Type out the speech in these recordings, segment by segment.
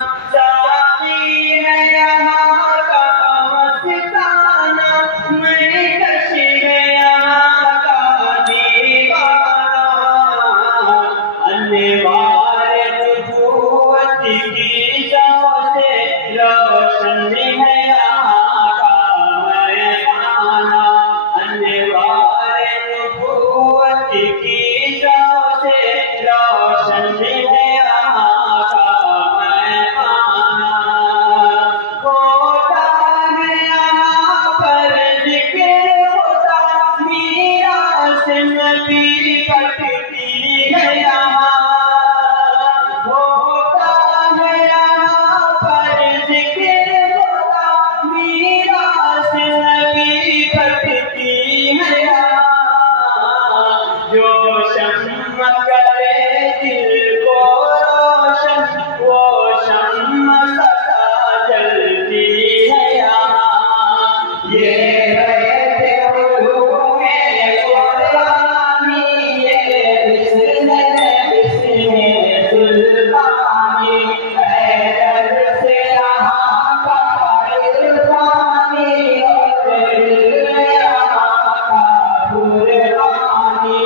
ساقی ہے یہاں کا مستانہ، میں کش ہے یہاں کا دیوانہ، انوار نبوت کی شمع سے روشن ہے یہاں کا میخانہ، انوار نبوت کی شمع سے روشن ہے یہاں کا میخانہ، ہوتا ہے یہاں پر ذکر خدا، میراث نبی پڑھتی ہے یہاں، ہوتا ہے یہاں پر ذکر خدا، میراث نبی پڑھتی ہے یہاں، جو شمع کرے دل کو روشن، وہ شمع سدا جلتی ہے یہاں، یہ بیت علوم قرآنی، یہ بسم سلطانی، ہے درس یہاں کا عرفانی، اور علم یہاں کا قرآنی،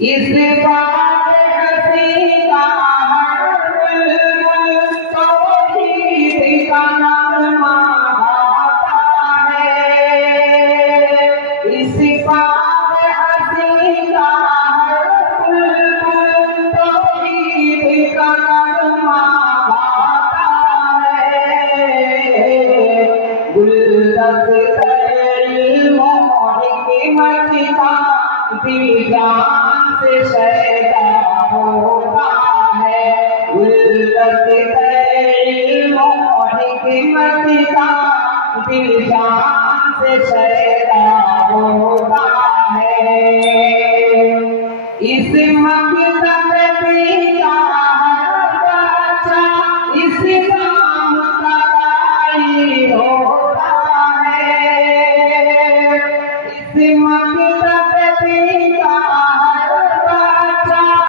اس بات ہنسی کا ہر بلبل توحید کا نغمہ گاتا ہے، اس بات ہنسی کا ہر بلبل توحید کا نغمہ گاتا ہے، گلدست علم و حکمت کا دل جان سے شیدا ہوتا ہے، گلدست علم و حکمت کا دل جان سے شیدا